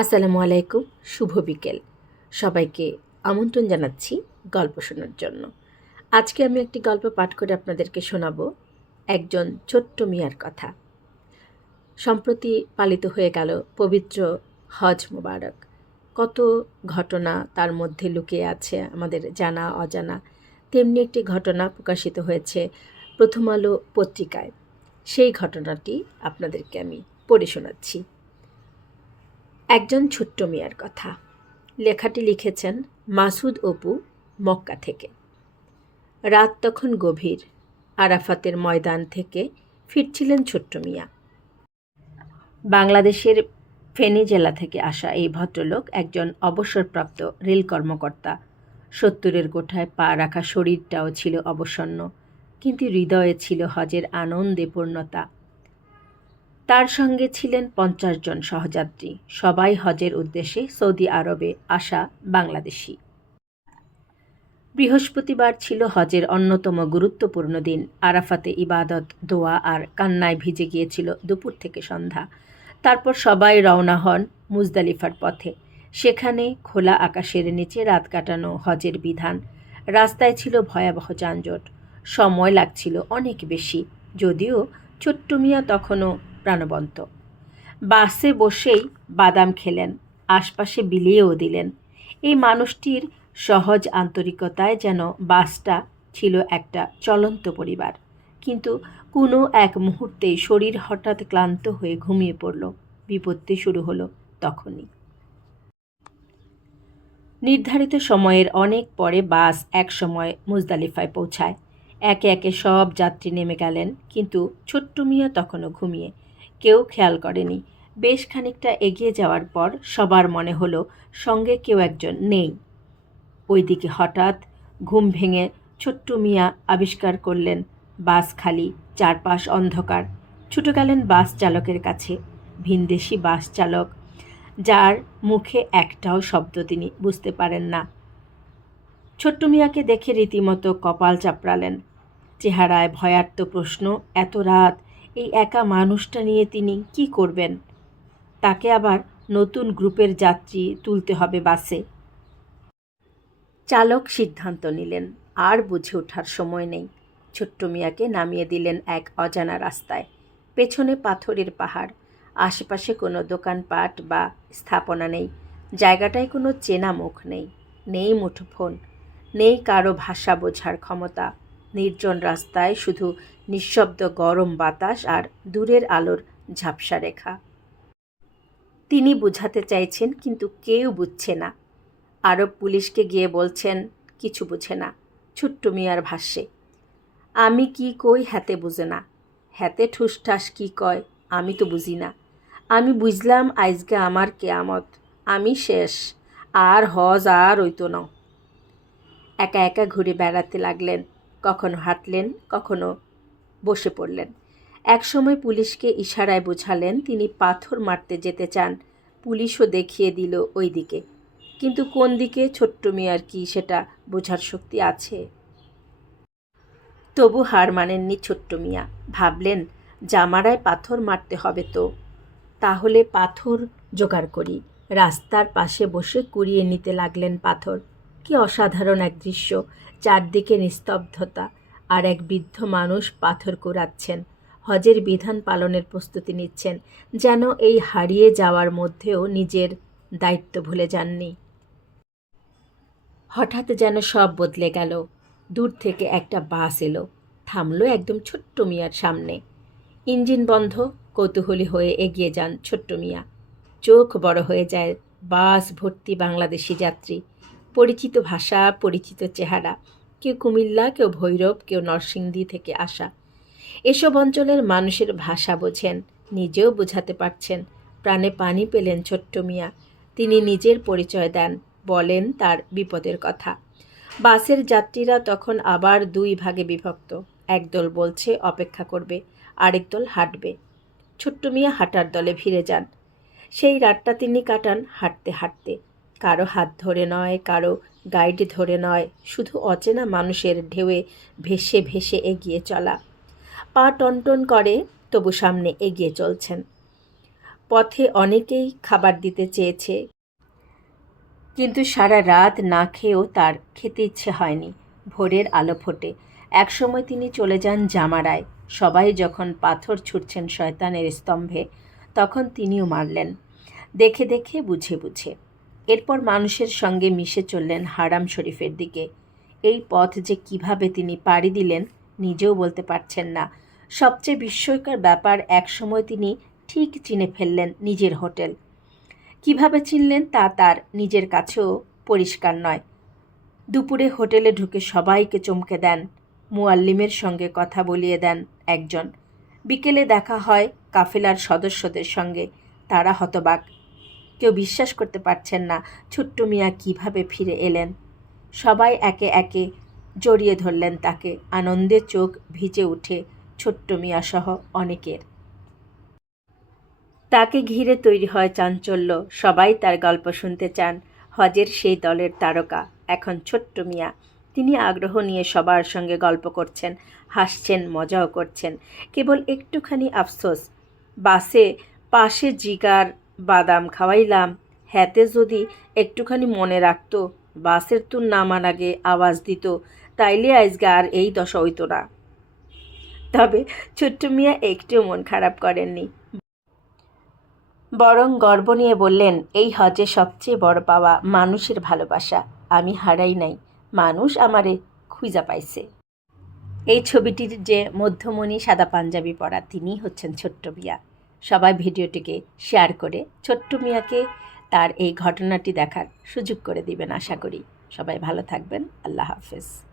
আসসালামু আলাইকুম, শুভ বিকেল। সবাইকে আমন্ত্রণ জানাচ্ছি গল্প শোনার জন্য। আজকে আমি একটি গল্প পাঠ করে আপনাদেরকে শোনাব একজন ছোট্ট মিয়ার কথা। সম্প্রতি পালিত হয়ে গেল পবিত্র হজ মোবারক। কত ঘটনা তার মধ্যে লুকিয়ে আছে আমাদের জানা, অজানা। তেমনি একটি ঘটনা প্রকাশিত হয়েছে প্রথম আলো পত্রিকায়। সেই ঘটনাটি আপনাদেরকে আমি পড়ে শোনাচ্ছি। একজন ছোট্ট মেয়ের কথা। লেখাটি লিখেছেন মাসুদ অপু, মক্কা থেকে। রাত তখন গভীর। আরাফাতের ময়দান থেকে ফিরছিলেন ছোট্ট মিয়া। বাংলাদেশের ফেনী জেলা থেকে আসা এই ভদ্রলোক একজন অবসরপ্রাপ্ত রেল কর্মকর্তা। সত্তরের গোঠায় পা রাখা শরীরটাও ছিল অবসন্ন, কিন্তু হৃদয়ে ছিল হজের আনন্দে পূর্ণতা। তার সঙ্গে ছিলেন পঞ্চাশ জন সহযাত্রী। সবাই হজের উদ্দেশ্যে সৌদি আরবে আসা বাংলাদেশি। বৃহস্পতিবার ছিল হজের অন্যতম গুরুত্বপূর্ণ দিন। আরাফাতে ইবাদত, দোয়া আর কান্নায় ভিজে গিয়েছিল দুপুর থেকে সন্ধ্যা। তারপর সবাই রওনা হন মুজদালিফার পথে। সেখানে খোলা আকাশের নিচে রাত কাটানো হজের বিধান। রাস্তায় ছিল ভয়াবহ যানজট। সময় লাগছিল অনেক বেশি। যদিও ছোট্ট মিয়া তখনও প্রাণবন্ত। বাসে বসেই বাদাম খেলেন, আশপাশে বিলিয়েও দিলেন। এই মানুষটির সহজ আন্তরিকতায় যেন বাসটা ছিল একটা চলন্ত পরিবার। কিন্তু কোনো এক মুহূর্তেই শরীর হঠাৎ ক্লান্ত হয়ে ঘুমিয়ে পড়ল। বিপত্তি শুরু হলো তখনই। নির্ধারিত সময়ের অনেক পরে বাস এক সময় মুজদালিফায় পৌঁছায়। একে একে সব যাত্রী নেমে গেলেন, কিন্তু ছোট্ট মিয়া তখনও ঘুমিয়ে কেউ খেয়াল করেনি। বেশ খানিকটা এগিয়ে যাওয়ার পর সবার মনে হলো, সঙ্গে কেউ একজন নেই। ওইদিকে হঠাৎ ঘুম ভেঙে ছোট্ট মিয়া আবিষ্কার করলেন, বাস খালি, চারপাশ অন্ধকার। ছুটে গেলেন বাস চালকের কাছে ভিনদেশি বাস চালক, যার মুখে একটাও শব্দ তিনি বুঝতে পারেন না। ছোট্ট মিয়াকে দেখে রীতিমতো কপাল চাপড়ালেন। চেহারায় ভয়ার্ত প্রশ্ন, এত রাত এই একা মানুষটা নিয়ে তিনি কি করবেন? তাকে আবার নতুন গ্রুপের যাত্রী তুলতে হবে বাসে। চালক সিদ্ধান্ত নিলেন, আর বুঝে ওঠার সময় নেই। ছোট্ট মিয়াকে নামিয়ে দিলেন এক অজানা রাস্তায়। পেছনে পাথরের পাহাড়, আশেপাশে কোনো দোকানপাট বা স্থাপনা নেই। জায়গাটায় কোনো চেনা মুখ নেই। নেই মুঠোফোন, নেই কারও ভাষা বোঝার ক্ষমতা। নির্জন রাস্তায় শুধু নিঃশব্দ গরম বাতাস আর দূরের আলোর ঝাপসা রেখা। তিনি বুঝাতে চাইছেন, কিন্তু কেউ বুঝছে না। আরব পুলিশকে গিয়ে বলছেন, কিছু বুঝে না, ছোট্ট মিয়ার ভাষ্যে। আমি কি কই হাতে বুঝে না? হাতে ঠুসঠাস কি কয়? আমি তো বুঝি না। আমি বুঝলাম আজকে আমার কেয়ামত। আমি শেষ। আর হজ আর ওইতো ন। একা একা ঘুরে বেড়াতে লাগলেন। কখনো হাঁটলেন, কখনো বসে পড়লেন। একসময় পুলিশকে ইশারায় বোঝালেন তিনি পাথর মারতে যেতে চান। পুলিশও দেখিয়ে দিল ওই দিকে কিন্তু কোন দিকে, ছোট্ট মেয়ার কি সেটা বোঝার শক্তি আছে? তবু হার মানেননি ছোট্ট মিয়া। ভাবলেন, জামারায় পাথর মারতে হবে তো। তাহলে পাথর জোগাড় করি। রাস্তার পাশে বসে কুড়িয়ে নিতে লাগলেন পাথর। কি অসাধারণ এক দৃশ্য। চারদিকে নিস্তব্ধতা। আর এক বৃদ্ধ মানুষ পাথর কুড়াচ্ছেন। হজের বিধান পালনের প্রস্তুতি নিচ্ছেন, যেন এই হারিয়ে যাওয়ার মধ্যেও নিজের দায়িত্ব ভুলে যাননি। হঠাৎ যেন সব বদলে গেল। দূর থেকে একটা বাস এলো, থামলো একদম ছোট্ট মিয়ার সামনে। ইঞ্জিন বন্ধ, কৌতূহলী হয়ে এগিয়ে যান ছোট্ট মিয়া। চোখ বড় হয়ে যায়, বাস ভর্তি বাংলাদেশি যাত্রী। পরিচিত ভাষা, পরিচিত চেহারা। কেউ কুমিল্লা, কেউ ভৈরব, কেউ নরসিংদী থেকে আসা। এসব অঞ্চলের মানুষের ভাষা বোঝেন, নিজেও বোঝাতে পারছেন। প্রাণে পানি পেলেন ছোট্ট মিয়া। তিনি নিজের পরিচয় দেন, বলেন তার বিপদের কথা। বাসের যাত্রীরা তখন আবার দুই ভাগে বিভক্ত। একদল বলছে, অপেক্ষা করবে। আরেক দল, হাঁটবে। ছোট্ট মিয়া হাঁটার দলে ভিড়ে যান। সেই রাতটা তিনি কাটান হাঁটতে হাঁটতে। কারও হাত ধরে নয়, কারও গাইড ধরে নয়, শুধু অচেনা মানুষের ঢেউয়ে ভেসে ভেসে এগিয়ে চলা। পা টনটন করে, তবু সামনে এগিয়ে চলছেন। পথে অনেকেই খাবার দিতে চেয়েছে, কিন্তু সারা রাত না খেয়েও তার খেতে ইচ্ছে হয়নি। ভোরের আলো ফোটে। একসময় তিনি চলে যান জামারায়। সবাই যখন পাথর ছুটছেন শয়তানের স্তম্ভে, তখন তিনিও মারলেন। দেখে দেখে, বুঝে বুঝে। এরপর মানুষের সঙ্গে মিশে চললেন হারাম শরীফের দিকে। এই পথ যে কীভাবে তিনি পাড়ি দিলেন নিজেও বলতে পারছেন না। সবচেয়ে বিস্ময়কর ব্যাপার একসময় তিনি ঠিক চিনে ফেললেন নিজের হোটেল। কীভাবে চিনলেন তা তার নিজের কাছেও পরিষ্কার নয়। দুপুরে হোটেলে ঢুকে সবাইকে চমকে দেন, মুয়াল্লিমের সঙ্গে কথা বলিয়ে দেন একজন। বিকেলে দেখা হয় কাফেলার সদস্যদের সঙ্গে, তারা হতবাক। কেউ বিশ্বাস করতে পারছেন না, ছোট্ট মিয়া কীভাবে ফিরে এলেন? সবাই একে একে জড়িয়ে ধরলেন তাকে। আনন্দে চোখ ভিজে উঠে ছোট্ট মিয়া সহ অনেকের। তাকে ঘিরে তৈরি হয় চাঞ্চল্য। সবাই তার গল্প শুনতে চান। হজের সেই দলের তারকা, এখন ছোট্ট মিয়া। তিনি আগ্রহ নিয়ে সবার সঙ্গে গল্প করছেন, হাসছেন, মজাও করছেন। কেবল একটুখানি আফসোস, বাসে, পাশে জিগার বাদাম খাওয়াইলাম। হ্যাতে যদি একটুখানি মনে রাখতো, বাসের তুর নামার আগে আওয়াজ দিত, তাইলে আজকে আর এই দশা হইতো না। তবে ছোট্ট মিয়া একটুও মন খারাপ করেননি। বরং গর্ব নিয়ে বললেন, এই হজে সবচেয়ে বড় পাওয়া মানুষের ভালোবাসা। আমি হারাই নাই। মানুষ আমারে খুঁজা পাইছে। এই ছবিটির যে মধ্যমণি সাদা পাঞ্জাবি পরা তিনি হচ্ছেন ছোট্ট মিয়া। সবাই ভিডিওটিকে শেয়ার করে ছোট্ট মিয়াকে তার এই ঘটনাটি দেখার সুযোগ করে দিবেন আশা করি। সবাই ভালো থাকবেন। আল্লাহ হাফেজ।